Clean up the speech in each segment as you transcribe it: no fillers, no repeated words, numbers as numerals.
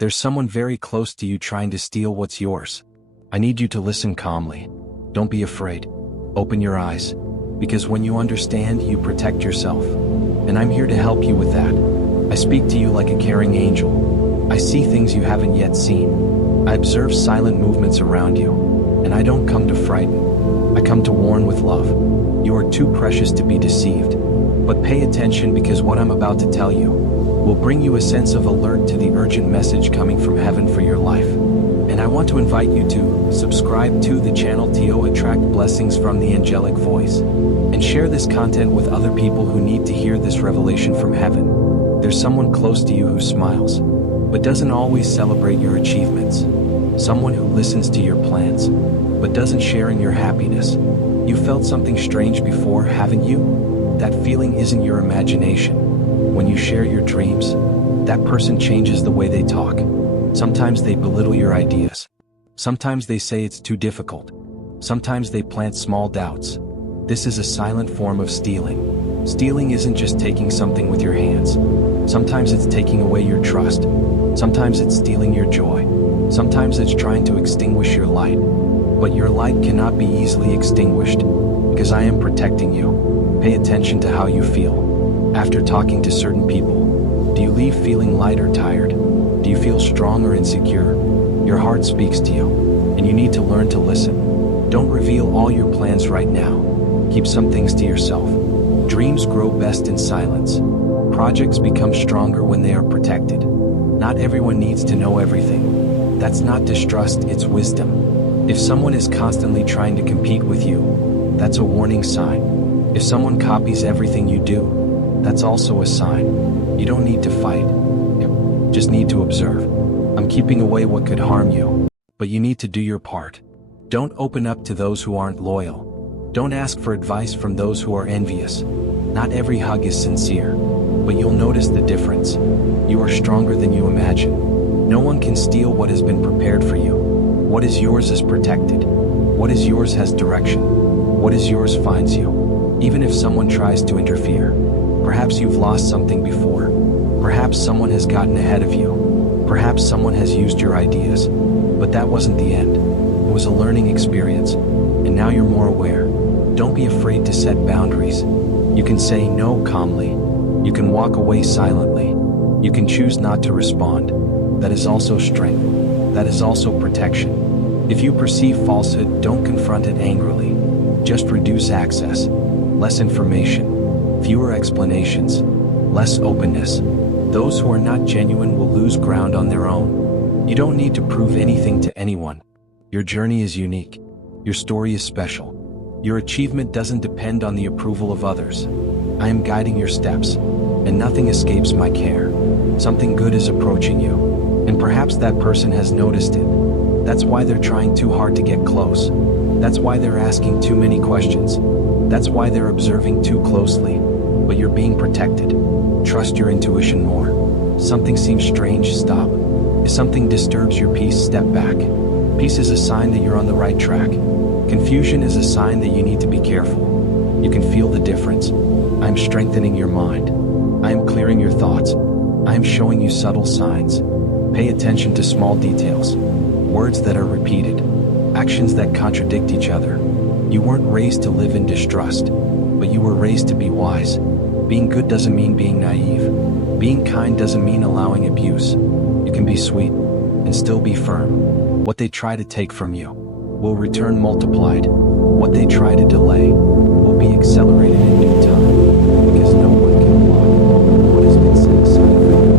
There's someone very close to you trying to steal what's yours. I need you to listen calmly. Don't be afraid. Open your eyes. Because when you understand, you protect yourself. And I'm here to help you with that. I speak to you like a caring angel. I see things you haven't yet seen. I observe silent movements around you. And I don't come to frighten. I come to warn with love. You are too precious to be deceived. But pay attention, because what I'm about to tell you will bring you a sense of alert to the urgent message coming from heaven for your life. And I want to invite you to subscribe to the channel to attract blessings from the angelic voice. And share this content with other people who need to hear this revelation from heaven. There's someone close to you who smiles, but doesn't always celebrate your achievements. Someone who listens to your plans, but doesn't share in your happiness. You felt something strange before, haven't you? That feeling isn't your imagination. When you share your dreams, that person changes the way they talk. Sometimes they belittle your ideas. Sometimes they say it's too difficult. Sometimes they plant small doubts. This is a silent form of stealing. Stealing isn't just taking something with your hands. Sometimes it's taking away your trust. Sometimes it's stealing your joy. Sometimes it's trying to extinguish your light. But your light cannot be easily extinguished, because I am protecting you. Pay attention to how you feel. After talking to certain people, do you leave feeling light or tired? Do you feel strong or insecure? Your heart speaks to you, and you need to learn to listen. Don't reveal all your plans right now. Keep some things to yourself. Dreams grow best in silence. Projects become stronger when they are protected. Not everyone needs to know everything. That's not distrust, it's wisdom. If someone is constantly trying to compete with you, that's a warning sign. If someone copies everything you do, that's also a sign. You don't need to fight. You just need to observe. I'm keeping away what could harm you, but you need to do your part. Don't open up to those who aren't loyal. Don't ask for advice from those who are envious. Not every hug is sincere, but you'll notice the difference. You are stronger than you imagine. No one can steal what has been prepared for you. What is yours is protected. What is yours has direction. What is yours finds you. Even if someone tries to interfere, perhaps you've lost something before. Perhaps someone has gotten ahead of you. Perhaps someone has used your ideas. But that wasn't the end. It was a learning experience. And now you're more aware. Don't be afraid to set boundaries. You can say no calmly. You can walk away silently. You can choose not to respond. That is also strength. That is also protection. If you perceive falsehood, don't confront it angrily. Just reduce access. Less information. Fewer explanations. Less openness. Those who are not genuine will lose ground on their own. You don't need to prove anything to anyone. Your journey is unique. Your story is special. Your achievement doesn't depend on the approval of others. I am guiding your steps, and nothing escapes my care. Something good is approaching you, and perhaps that person has noticed it. That's why they're trying too hard to get close. That's why they're asking too many questions. That's why they're observing too closely. But you're being protected. Trust your intuition more. Something seems strange, stop. If something disturbs your peace, step back. Peace is a sign that you're on the right track. Confusion is a sign that you need to be careful. You can feel the difference. I am strengthening your mind. I am clearing your thoughts. I am showing you subtle signs. Pay attention to small details. Words that are repeated. Actions that contradict each other. You weren't raised to live in distrust, but you were raised to be wise. Being good doesn't mean being naive. Being kind doesn't mean allowing abuse. You can be sweet and still be firm. What they try to take from you will return multiplied. What they try to delay will be accelerated in due time, because no one can block what has been set aside for you.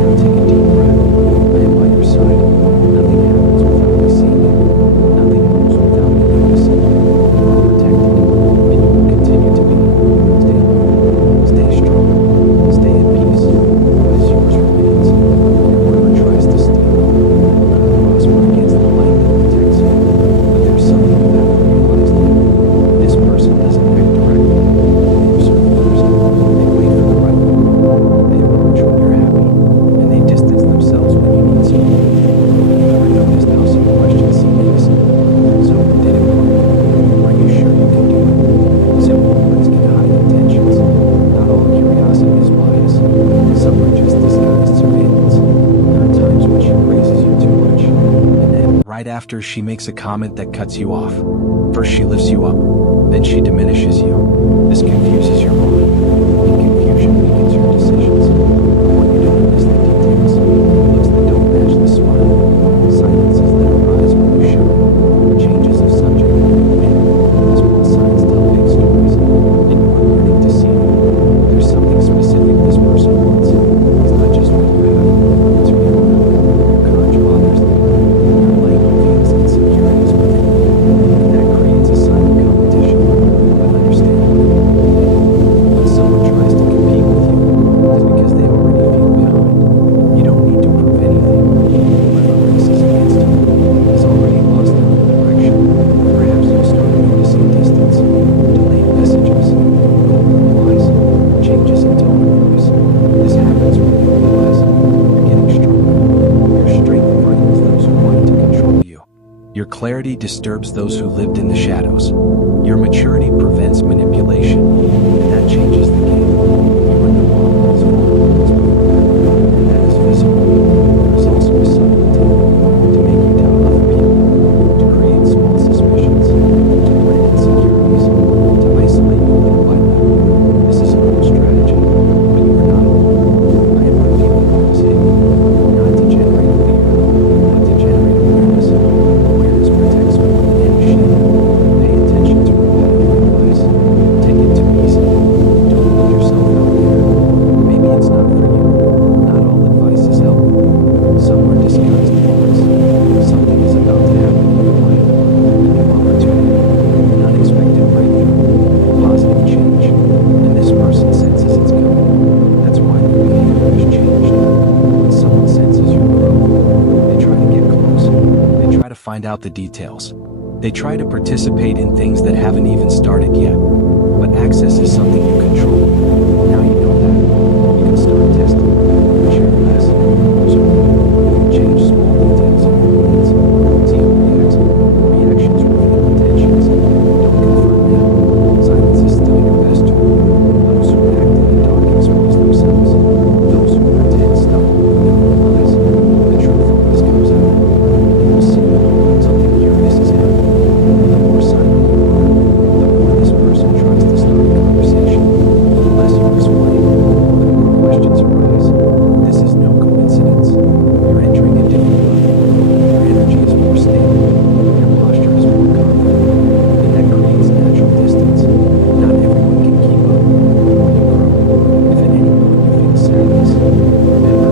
Now take a deep breath. I am by your side. Nothing happens without me seeing it. Nothing moves without me noticing it. You are protected, and you will continue to be. Stay alert. Stay strong. Stay at peace. What is yours remains. And whoever tries to steal will prosper against the light that protects you. There's something you haven't realized yet. This person doesn't act directly. right after she makes a comment that cuts you off. First she lifts you up, then she diminishes you. This confuses your mind, and confusion weakens your decisions. I want you to notice the details, looks that don't match the smile, silences that arise when you shout, changes of subject, and small signs tell big stories, and you are learning to see them. There's something specific this person wants. It's not just what you have, it's who you are. Your courage bothers them. Your light reveals insecurities within you, and that creates a silent competition. But understand what it is. When someone tries to compete with you, it's because they already feel behind. You don't need to prove anything. Whoever races against you has already lost their own direction. Perhaps you start noticing distance, delayed messages, cold replies, changes in tone of voice. This happens when you realize you're getting stronger. Your strength frightens those who want to control you. Your clarity disturbs those who lived in the shadows. Your maturity prevents manipulation, and that changes the game. You are no longer as vulnerable as before, and that is visible. There is also a subtle attempt to make you doubt other people, to create small suspicions, to plant insecurities, to isolate you little by little. This is a cool strategy, but you are not alone. I am revealing what is hidden, not to generate fear, but to generate awareness. Awareness protects more than any shame. Pay attention to repetitive advice. Take it too easy. Don't put yourself out there. Maybe it's not for you. Not all advice is helpful. Some are disguised blocks. Something is about to happen in your life. A new opportunity, an unexpected breakthrough, positive change, and this person senses it's coming. That's why their behavior has changed. When someone senses your growth, they try to get close. They try to find out the details. They try to participate in things that haven't even started yet. But access is something you control. Now you know that. You can start testing, share less, observe, change small details of your needs. See how it reacts. Reactions reveal intentions. Don't confront them. Silence is still your best tool. Those who act in the dark expose themselves. Those who pretend stumble over their own lies. The truth always comes out. You will see something curious is happening. The more silent you are, the more this person tries to start a conversation. The less you explain, the more questions arise. This is no coincidence. You're entering a different level. Your energy is more stable. Your posture is more confident. And that creates natural distance. Not everyone can keep up. You grow. If at any point you feel sadness, remember,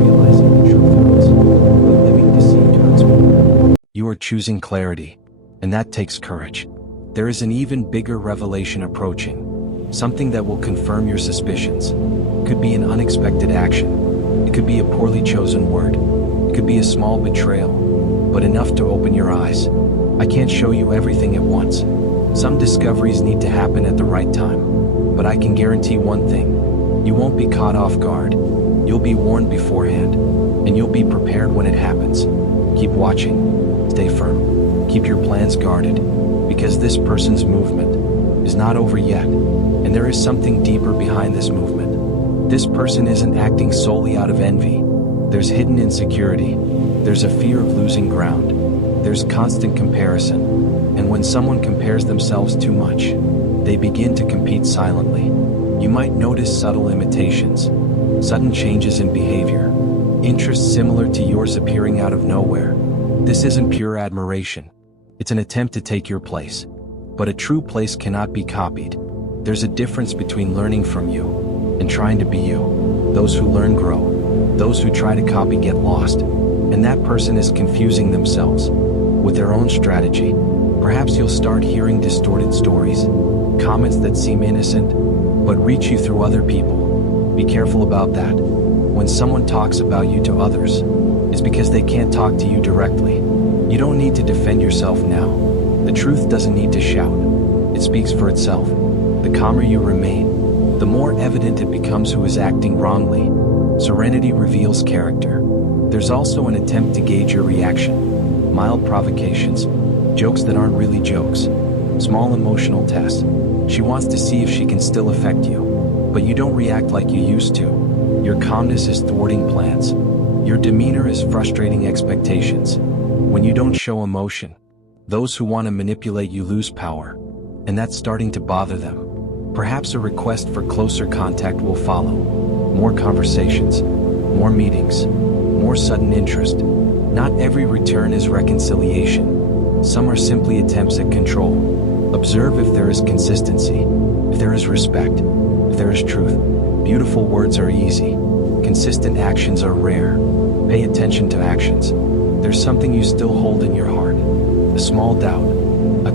realizing the truth hurts, but living deceived hurts more. You are choosing clarity, and that takes courage. There is an even bigger revelation approaching, something that will confirm your suspicions. It could be an unexpected action. It could be a poorly chosen word. It could be a small betrayal, but enough to open your eyes. I can't show you everything at once. Some discoveries need to happen at the right time, but I can guarantee one thing. You won't be caught off guard. You'll be warned beforehand, and you'll be prepared when it happens. Keep watching. Stay firm. Keep your plans guarded, because this person's movement is not over yet, and there is something deeper behind this movement. This person isn't acting solely out of envy. There's hidden insecurity. There's a fear of losing ground. There's constant comparison, and when someone compares themselves too much, they begin to compete silently. You might notice subtle imitations, sudden changes in behavior, interests similar to yours appearing out of nowhere. This isn't pure admiration. It's an attempt to take your place. But a true place cannot be copied. There's a difference between learning from you and trying to be you. Those who learn grow. Those who try to copy get lost. And that person is confusing themselves with their own strategy. Perhaps you'll start hearing distorted stories, comments that seem innocent, but reach you through other people. Be careful about that. When someone talks about you to others, it's because they can't talk to you directly. You don't need to defend yourself now. The truth doesn't need to shout. It speaks for itself. The calmer you remain, the more evident it becomes who is acting wrongly. Serenity reveals character. There's also an attempt to gauge your reaction. Mild provocations, jokes that aren't really jokes, small emotional tests. She wants to see if she can still affect you, but you don't react like you used to. Your calmness is thwarting plans. Your demeanor is frustrating expectations. When you don't show emotion, those who want to manipulate you lose power, and that's starting to bother them. Perhaps a request for closer contact will follow. More conversations, more meetings, more sudden interest. Not every return is reconciliation. Some are simply attempts at control. Observe if there is consistency, if there is respect, if there is truth. Beautiful words are easy. Consistent actions are rare. Pay attention to actions. There's something you still hold in your heart. A small doubt.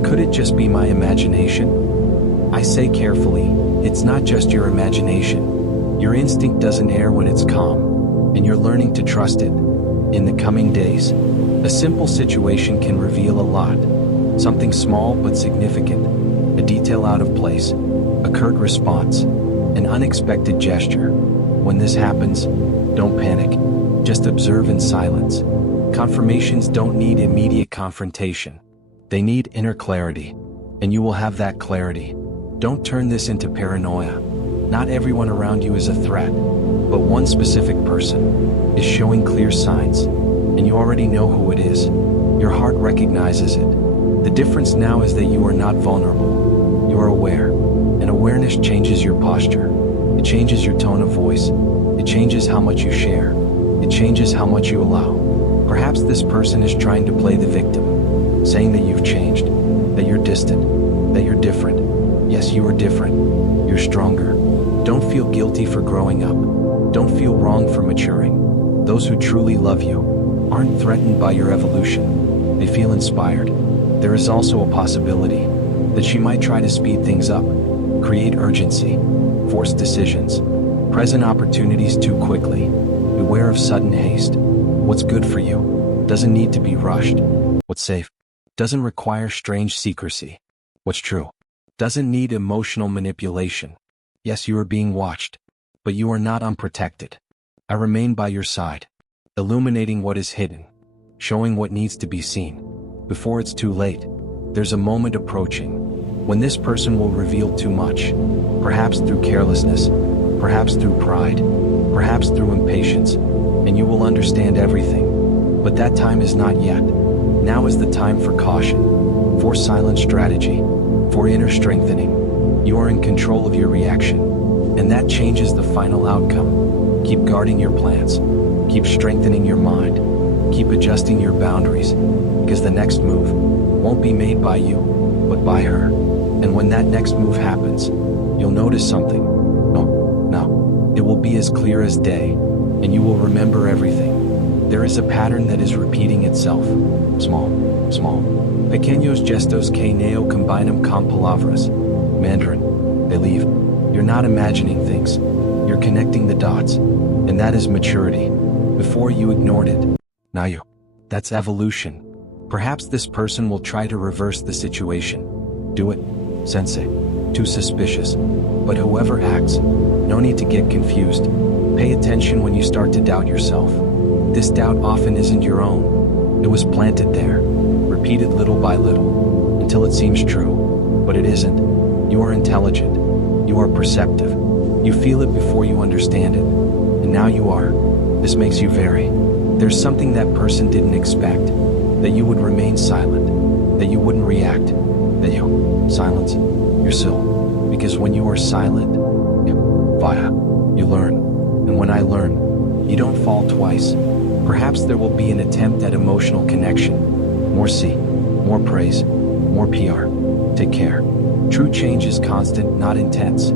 Could it just be my imagination? I say carefully, it's not just your imagination. Your instinct doesn't err when it's calm, and you're learning to trust it. In the coming days, a simple situation can reveal a lot. Something small but significant, a detail out of place, a curt response, an unexpected gesture. When this happens, don't panic. Just observe in silence. Confirmations don't need immediate confrontation. They need inner clarity, and you will have that clarity. Don't turn this into paranoia. Not everyone around you is a threat, but one specific person is showing clear signs, and you already know who it is. Your heart recognizes it. The difference now is that you are not vulnerable. You are aware, and awareness changes your posture. It changes your tone of voice. It changes how much you share. It changes how much you allow. Perhaps this person is trying to play the victim, saying that you've changed, that you're distant, that you're different. Yes, you are different. You're stronger. Don't feel guilty for growing up. Don't feel wrong for maturing. Those who truly love you aren't threatened by your evolution. They feel inspired. There is also a possibility that she might try to speed things up, create urgency, force decisions, present opportunities too quickly. Beware of sudden haste. What's good for you doesn't need to be rushed. What's safe doesn't require strange secrecy. What's true doesn't need emotional manipulation. Yes, you are being watched, but you are not unprotected. I remain by your side, illuminating what is hidden, showing what needs to be seen. Before it's too late, there's a moment approaching when this person will reveal too much, perhaps through carelessness, perhaps through pride, perhaps through impatience, and you will understand everything. But that time is not yet. Now is the time for caution, for silent strategy, for inner strengthening. You are in control of your reaction, and that changes the final outcome. Keep guarding your plans. Keep strengthening your mind. Keep adjusting your boundaries, because the next move won't be made by you, but by her. And when that next move happens, you'll notice something. No, it will be as clear as day, and you will remember everything. There is a pattern that is repeating itself. Small. Pequeños gestos que no combinam con palabras. Mandarin. They leave. You're not imagining things. You're connecting the dots. And that is maturity. Before you ignored it. Now you. That's evolution. Perhaps this person will try to reverse the situation. Do it. Sensei. Too suspicious. But whoever acts, no need to get confused. Pay attention when you start to doubt yourself. This doubt often isn't your own. It was planted there, repeated little by little, until it seems true. But it isn't. You are intelligent. You are perceptive. You feel it before you understand it. And now you are. This makes you vary. There's something that person didn't expect. That you would remain silent. That you wouldn't react. That you silence. You're still. Because when you are silent, you learn. And when I learn, you don't fall twice. Perhaps there will be an attempt at emotional connection. More C, more praise, more PR. Take care. True change is constant, not intense.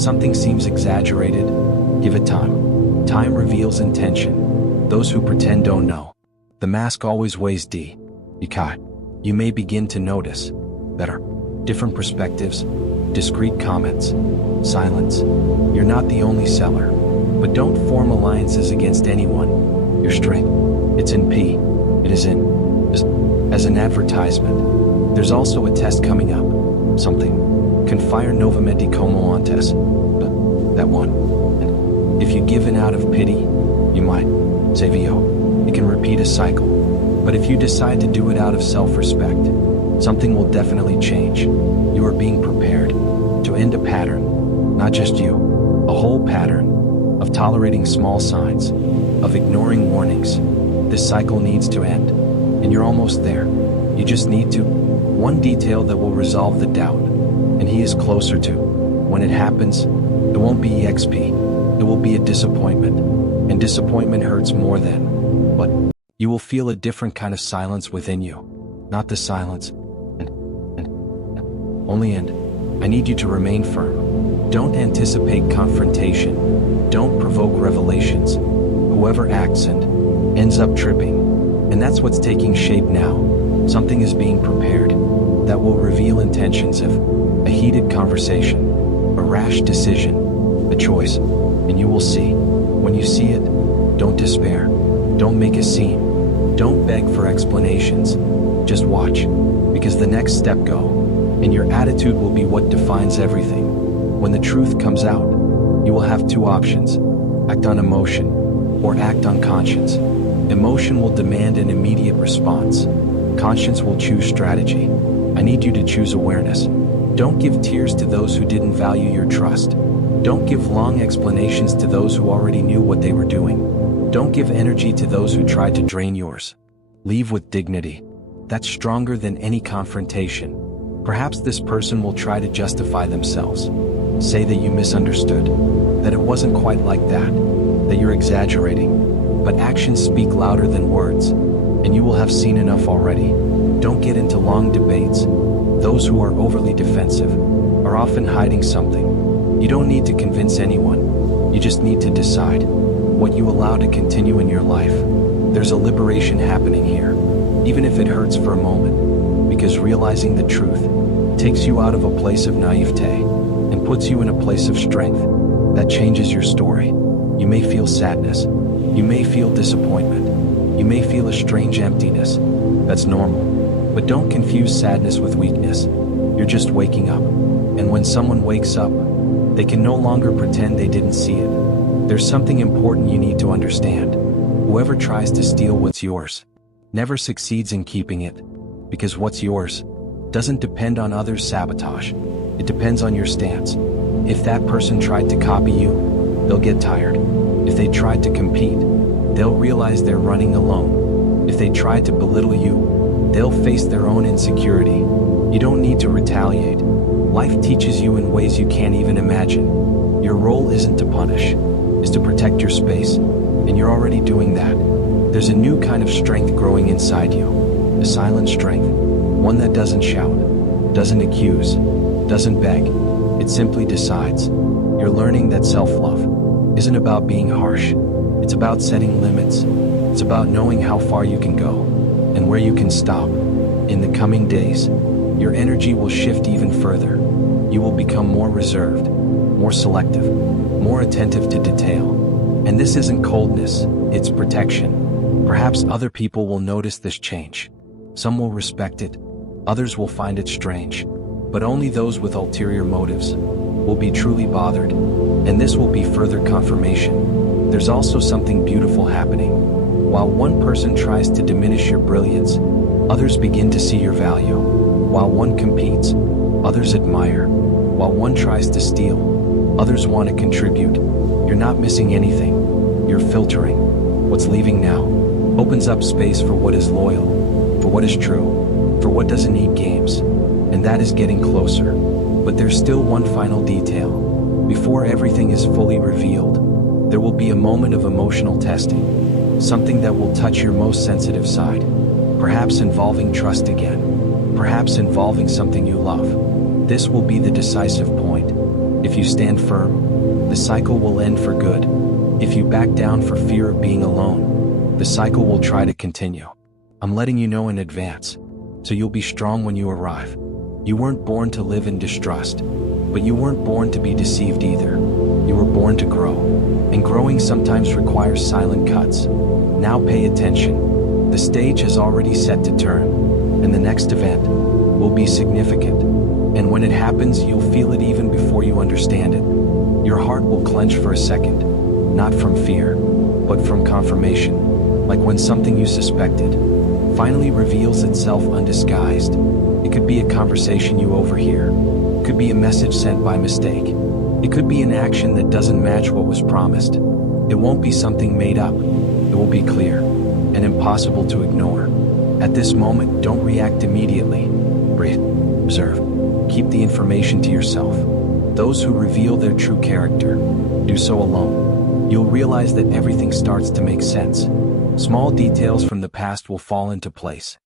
Something seems exaggerated. Give it time. Time reveals intention. Those who pretend don't know. The mask always weighs D. You may begin to notice better, different perspectives, discreet comments, silence. You're not the only seller, but don't form alliances against anyone. Your strength, it's in P. It is in as an advertisement. There's also a test coming up. Something. Confire novamente como antes. That one. And if you give in out of pity, you might. Savio. It can repeat a cycle. But if you decide to do it out of self-respect, something will definitely change. You are being prepared to end a pattern. Not just you. A whole pattern of tolerating small signs, of ignoring warnings. This cycle needs to end. and you're almost there. You just need to. One detail that will resolve the doubt, and he is closer to. When it happens, it won't be EXP, it will be a disappointment. And disappointment hurts more than, but you will feel a different kind of silence within you. Not the silence, only and. I need you to remain firm. Don't anticipate confrontation. Don't provoke revelations. Whoever acts and ends up tripping. And that's what's taking shape now. Something is being prepared that will reveal intentions of a heated conversation, a rash decision, a choice, and you will see. When you see it, don't despair. Don't make a scene. Don't beg for explanations. Just watch, because the next step go, and your attitude will be what defines everything. When the truth comes out, you will have two options: act on emotion or act on conscience. Emotion will demand an immediate response. Conscience will choose strategy. I need you to choose awareness. Don't give tears to those who didn't value your trust. Don't give long explanations to those who already knew what they were doing. Don't give energy to those who tried to drain yours. Leave with dignity. That's stronger than any confrontation. Perhaps this person will try to justify themselves. Say that you misunderstood, that it wasn't quite like that you're exaggerating. But actions speak louder than words, and you will have seen enough already. Don't get into long debates. Those who are overly defensive are often hiding something. You don't need to convince anyone. You just need to decide what you allow to continue in your life. There's a liberation happening here, even if it hurts for a moment, because realizing the truth takes you out of a place of naivete and puts you in a place of strength that changes your story. You may feel sadness. You may feel disappointment. You may feel a strange emptiness. That's normal. But don't confuse sadness with weakness. You're just waking up. And when someone wakes up, they can no longer pretend they didn't see it. There's something important you need to understand. Whoever tries to steal what's yours never succeeds in keeping it, because what's yours doesn't depend on others' sabotage. It depends on your stance. If that person tried to copy you, they'll get tired. If they tried to compete, they'll realize they're running alone. If they tried to belittle you, they'll face their own insecurity. You don't need to retaliate. Life teaches you in ways you can't even imagine. Your role isn't to punish, it's to protect your space, and you're already doing that. There's a new kind of strength growing inside you, a silent strength, one that doesn't shout, doesn't accuse, doesn't beg. It simply decides. You're learning that self-love isn't about being harsh. It's about setting limits. It's about knowing how far you can go and where you can stop. In the coming days, your energy will shift even further. You will become more reserved, more selective, more attentive to detail. And this isn't coldness, it's protection. Perhaps other people will notice this change. Some will respect it, others will find it strange. But only those with ulterior motives will be truly bothered. And this will be further confirmation. There's also something beautiful happening. While one person tries to diminish your brilliance, others begin to see your value. While one competes, others admire. While one tries to steal, others want to contribute. You're not missing anything. You're filtering. What's leaving now opens up space for what is loyal, for what is true, for what doesn't need games. And that is getting closer. But there's still one final detail. Before everything is fully revealed, there will be a moment of emotional testing. Something that will touch your most sensitive side. Perhaps involving trust again. Perhaps involving something you love. This will be the decisive point. If you stand firm, the cycle will end for good. If you back down for fear of being alone, the cycle will try to continue. I'm letting you know in advance, so you'll be strong when you arrive. You weren't born to live in distrust, but you weren't born to be deceived either. You were born to grow, and growing sometimes requires silent cuts. Now pay attention. The stage has already set to turn, and the next event will be significant. And when it happens, you'll feel it even before you understand it. Your heart will clench for a second, not from fear, but from confirmation, like when something you suspected finally reveals itself undisguised. It could be a conversation you overhear. It could be a message sent by mistake. It could be an action that doesn't match what was promised. It won't be something made up. It will be clear and impossible to ignore. At this moment, don't react immediately. Breathe. Observe. Keep the information to yourself. Those who reveal their true character do so alone. You'll realize that everything starts to make sense. Small details from the past will fall into place.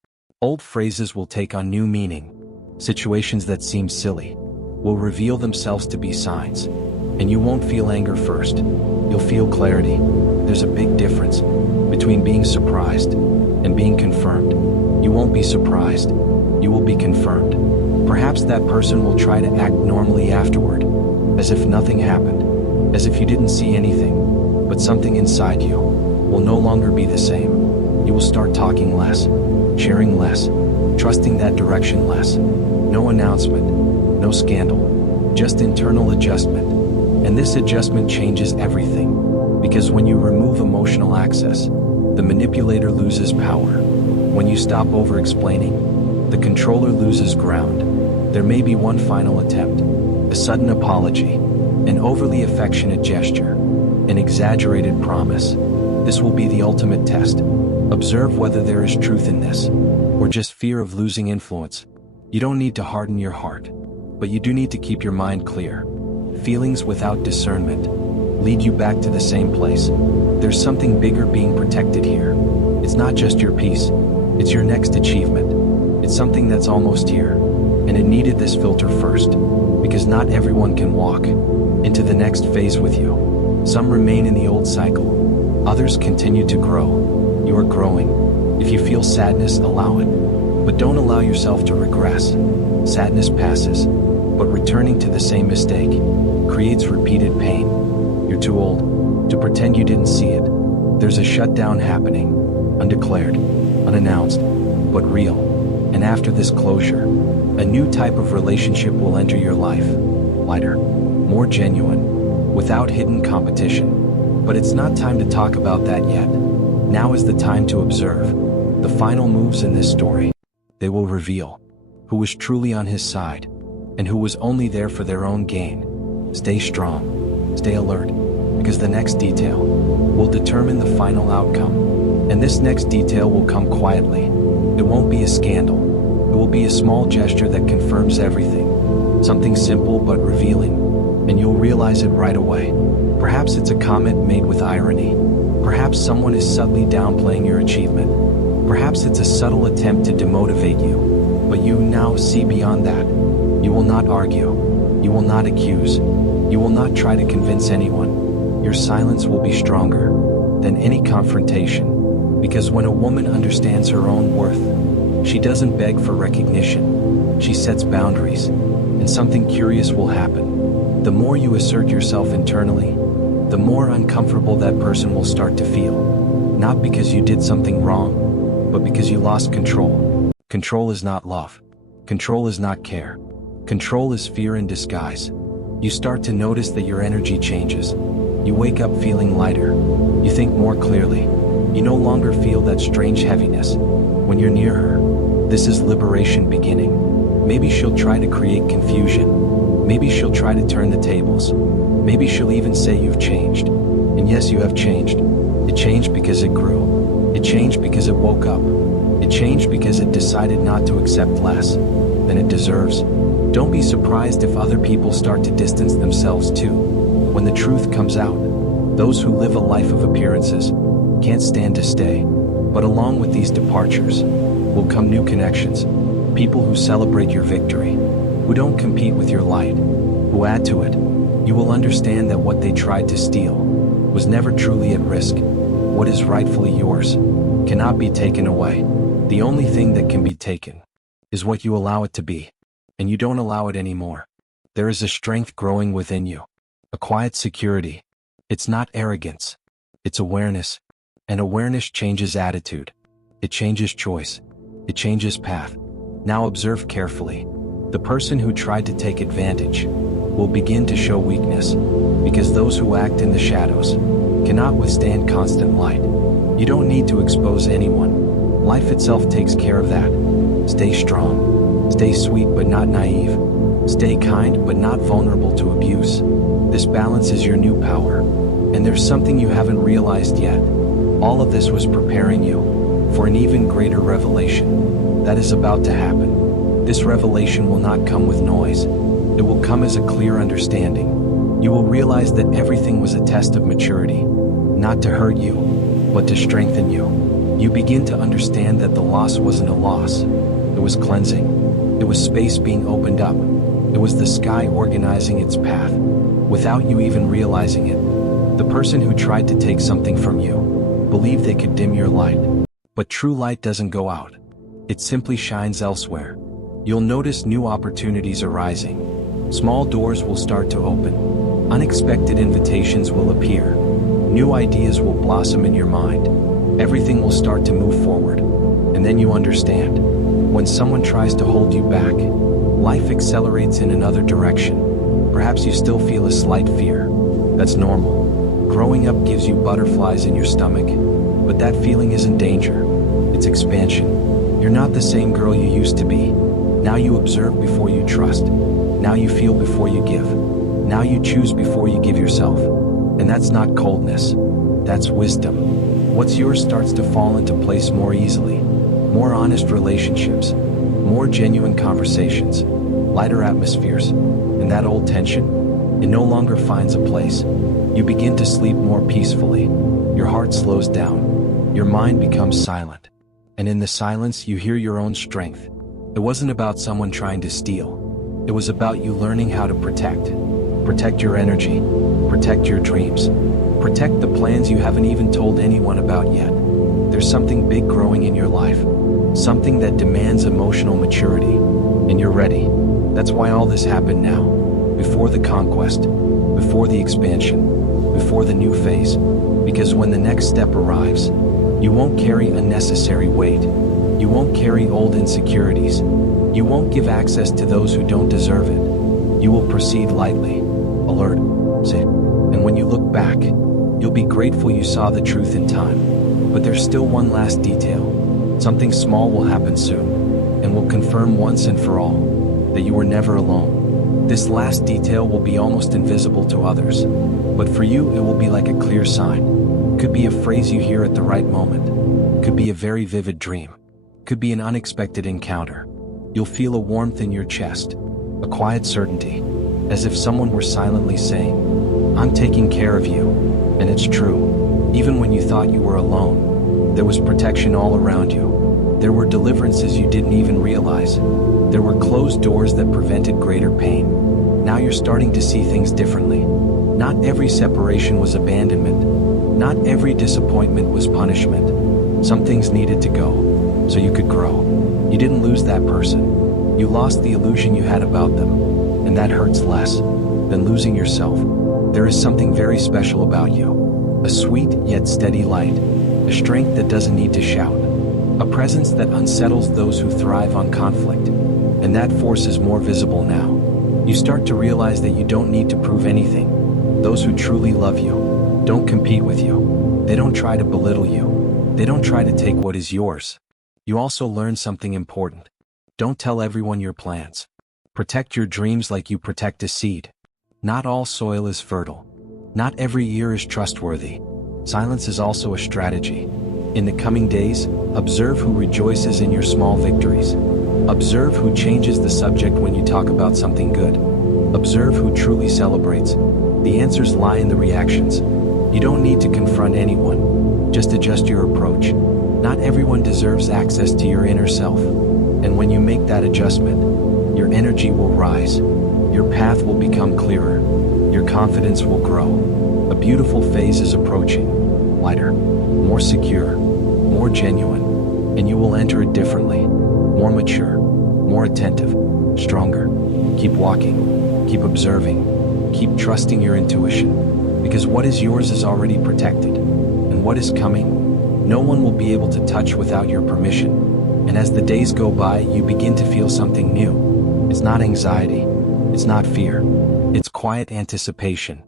Old phrases will take on new meaning. Situations that seem silly will reveal themselves to be signs. And you won't feel anger first. You'll feel clarity. There's a big difference between being surprised and being confirmed. You won't be surprised. You will be confirmed. Perhaps that person will try to act normally afterward, as if nothing happened, as if you didn't see anything, but something inside you will no longer be the same. You will start talking less, sharing less, trusting that direction less. No announcement, no scandal, just internal adjustment. And this adjustment changes everything, because when you remove emotional access, the manipulator loses power. When you stop over-explaining, the controller loses ground. There may be one final attempt, a sudden apology, an overly affectionate gesture, an exaggerated promise. This will be the ultimate test. Observe whether there is truth in this, or just fear of losing influence. You don't need to harden your heart, but you do need to keep your mind clear. Feelings without discernment lead you back to the same place. There's something bigger being protected here. It's not just your peace, it's your next achievement. It's something that's almost here, and it needed this filter first, because not everyone can walk into the next phase with you. Some remain in the old cycle, others continue to grow. You are growing. If you feel sadness, allow it, but don't allow yourself to regress. Sadness passes, but returning to the same mistake creates repeated pain. You're too old to pretend you didn't see it. There's a shutdown happening, undeclared, unannounced, but real. And after this closure, a new type of relationship will enter your life. Lighter, more genuine, without hidden competition. But it's not time to talk about that yet. Now is the time to observe the final moves in this story. They will reveal who was truly on his side and who was only there for their own gain. Stay strong, stay alert, because the next detail will determine the final outcome. And this next detail will come quietly. It won't be a scandal. It will be a small gesture that confirms everything. Something simple but revealing, and you'll realize it right away. Perhaps it's a comment made with irony. Perhaps someone is subtly downplaying your achievement. Perhaps it's a subtle attempt to demotivate you. But you now see beyond that. You will not argue. You will not accuse. You will not try to convince anyone. Your silence will be stronger than any confrontation. Because when a woman understands her own worth, she doesn't beg for recognition. She sets boundaries, and something curious will happen. The more you assert yourself internally, the more uncomfortable that person will start to feel. Not because you did something wrong, but because you lost control. Control is not love. Control is not care. Control is fear in disguise. You start to notice that your energy changes. You wake up feeling lighter. You think more clearly. You no longer feel that strange heaviness when you're near her. This is liberation beginning. Maybe she'll try to create confusion. Maybe she'll try to turn the tables. Maybe she'll even say you've changed. And yes, you have changed. It changed because it grew. It changed because it woke up. It changed because it decided not to accept less than it deserves. Don't be surprised if other people start to distance themselves too. When the truth comes out, those who live a life of appearances can't stand to stay. But along with these departures will come new connections. People who celebrate your victory, who don't compete with your light, who add to it. You will understand that what they tried to steal was never truly at risk. What is rightfully yours cannot be taken away. The only thing that can be taken is what you allow it to be, and you don't allow it anymore. There is a strength growing within you, a quiet security. It's not arrogance, it's awareness, and awareness changes attitude. It changes choice. It changes path. Now observe carefully. The person who tried to take advantage will begin to show weakness, because those who act in the shadows cannot withstand constant light. You don't need to expose anyone. Life itself takes care of that. Stay strong. Stay sweet but not naive. Stay kind but not vulnerable to abuse. This balance is your new power. And there's something you haven't realized yet. All of this was preparing you for an even greater revelation that is about to happen. This revelation will not come with noise. It will come as a clear understanding. You will realize that everything was a test of maturity, not to hurt you, but to strengthen you. You begin to understand that the loss wasn't a loss. It was cleansing. It was space being opened up. It was the sky organizing its path, without you even realizing it. The person who tried to take something from you believed they could dim your light. But true light doesn't go out. It simply shines elsewhere. You'll notice new opportunities arising. Small doors will start to open. Unexpected invitations will appear. New ideas will blossom in your mind. Everything will start to move forward. And then you understand. When someone tries to hold you back, life accelerates in another direction. Perhaps you still feel a slight fear. That's normal. Growing up gives you butterflies in your stomach, but that feeling isn't danger. It's expansion. You're not the same girl you used to be. Now you observe before you trust. Now you feel before you give. Now you choose before you give yourself. And that's not coldness. That's wisdom. What's yours starts to fall into place more easily. More honest relationships. More genuine conversations. Lighter atmospheres. And that old tension, it no longer finds a place. You begin to sleep more peacefully. Your heart slows down. Your mind becomes silent. And in the silence, you hear your own strength. It wasn't about someone trying to steal. It was about you learning how to protect. Protect your energy. Protect your dreams. Protect the plans you haven't even told anyone about yet. There's something big growing in your life. Something that demands emotional maturity. And you're ready. That's why all this happened now. Before the conquest. Before the expansion. Before the new phase. Because when the next step arrives, you won't carry unnecessary weight. You won't carry old insecurities. You won't give access to those who don't deserve it. You will proceed lightly, alert, and when you look back, you'll be grateful you saw the truth in time. But there's still one last detail. Something small will happen soon, and will confirm once and for all that you were never alone. This last detail will be almost invisible to others, but for you it will be like a clear sign. Could be a phrase you hear at the right moment. Could be a very vivid dream. Could be an unexpected encounter. You'll feel a warmth in your chest, a quiet certainty, as if someone were silently saying, I'm taking care of you. And it's true. Even when you thought you were alone, there was protection all around you. There were deliverances you didn't even realize. There were closed doors that prevented greater pain. Now you're starting to see things differently. Not every separation was abandonment. Not every disappointment was punishment. Some things needed to go, so you could grow. You didn't lose that person. You lost the illusion you had about them, and that hurts less than losing yourself. There is something very special about you. A sweet yet steady light. A strength that doesn't need to shout. A presence that unsettles those who thrive on conflict. And that force is more visible now. You start to realize that you don't need to prove anything. Those who truly love you don't compete with you. They don't try to belittle you. They don't try to take what is yours. You also learn something important. Don't tell everyone your plans. Protect your dreams like you protect a seed. Not all soil is fertile. Not every ear is trustworthy. Silence is also a strategy. In the coming days, observe who rejoices in your small victories. Observe who changes the subject when you talk about something good. Observe who truly celebrates. The answers lie in the reactions. You don't need to confront anyone. Just adjust your approach. Not everyone deserves access to your inner self. And when you make that adjustment, your energy will rise. Your path will become clearer. Your confidence will grow. A beautiful phase is approaching. Lighter, more secure, more genuine. And you will enter it differently. More mature, more attentive, stronger. Keep walking. Keep observing. Keep trusting your intuition. Because what is yours is already protected. And what is coming, no one will be able to touch without your permission. And as the days go by, you begin to feel something new. It's not anxiety. It's not fear. It's quiet anticipation.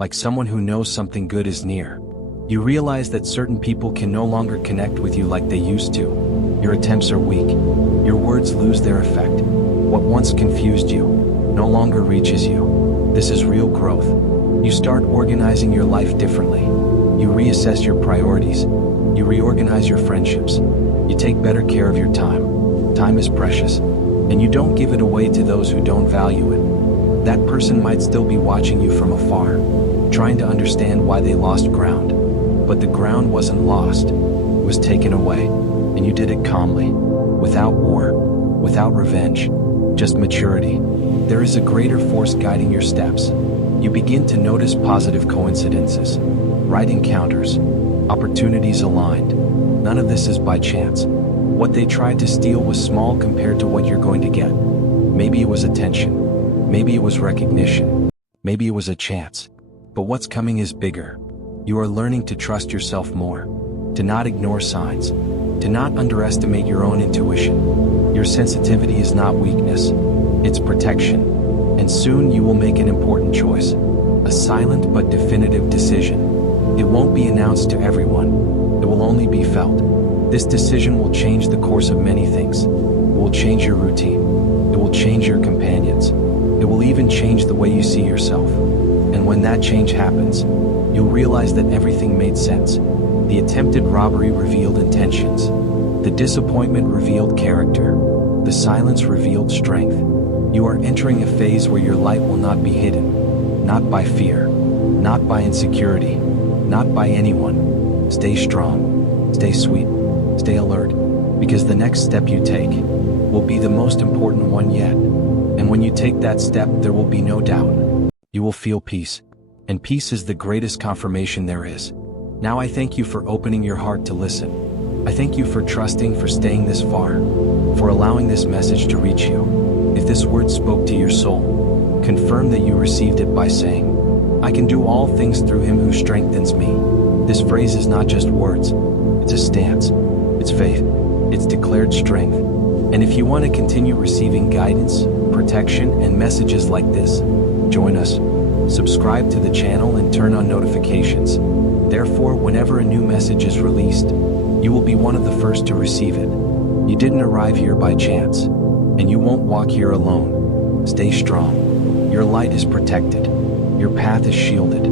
Like someone who knows something good is near. You realize that certain people can no longer connect with you like they used to. Your attempts are weak. Your words lose their effect. What once confused you no longer reaches you. This is real growth. You start organizing your life differently. You reassess your priorities. You reorganize your friendships. You take better care of your time. Time is precious, and you don't give it away to those who don't value it. That person might still be watching you from afar, trying to understand why they lost ground. But the ground wasn't lost, it was taken away, and you did it calmly, without war, without revenge, just maturity. There is a greater force guiding your steps. You begin to notice positive coincidences, right encounters, opportunities aligned. None of this is by chance. What they tried to steal was small compared to what you're going to get. Maybe it was attention, maybe it was recognition, maybe it was a chance. But what's coming is bigger. You are learning to trust yourself more, to not ignore signs, to not underestimate your own intuition. Your sensitivity is not weakness, it's protection. And soon you will make an important choice, a silent but definitive decision. It won't be announced to everyone, it will only be felt. This decision will change the course of many things. It will change your routine, it will change your companions, it will even change the way you see yourself. And when that change happens, you'll realize that everything made sense. The attempted robbery revealed intentions. The disappointment revealed character. The silence revealed strength. You are entering a phase where your light will not be hidden. Not by fear. Not by insecurity. Not by anyone. Stay strong. Stay sweet. Stay alert. Because the next step you take will be the most important one yet. And when you take that step, there will be no doubt. You will feel peace. And peace is the greatest confirmation there is. Now I thank you for opening your heart to listen. I thank you for trusting, for staying this far, for allowing this message to reach you. If this word spoke to your soul, confirm that you received it by saying, "I can do all things through him who strengthens me." This phrase is not just words, it's a stance, it's faith, it's declared strength. And if you want to continue receiving guidance, protection, and messages like this, join us. Subscribe to the channel and turn on notifications. Therefore, whenever a new message is released, you will be one of the first to receive it. You didn't arrive here by chance, and you won't walk here alone. Stay strong. Your light is protected. Your path is shielded.